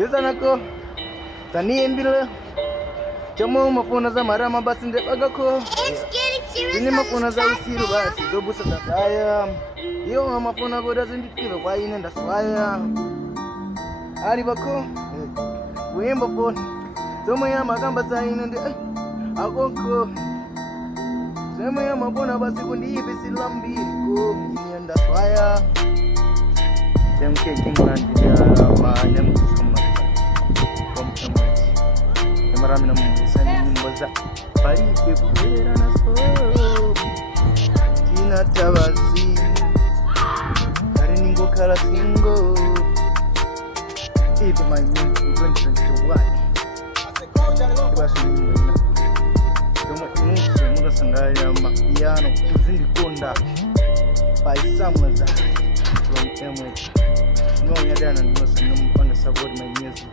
Yezanako Tani Embila Chamo mafuna za marama basi ndebagako Zini mafuna za usiru basi zobusa tataya Iyo mafuna goda zindikiwe kwa ine ndaswaya Ari bako Wimbo phone Zomo ya magamba za ine nde Agonko Zomo ya mafuna basi kundi ibe silambiko Ine ndaswaya Demke Kingland ya maanyam kusuma Komtamati Yamarami na mbusani nyumbaza Parike kubera na so Tina tabasi Kari ningo kala singo Even my name is going to what? Iwasu nyumba ina Yomo inuse muda sangaya makiano Kuzindi konda By someone that From MH No, I don't know. I'm going to support my music.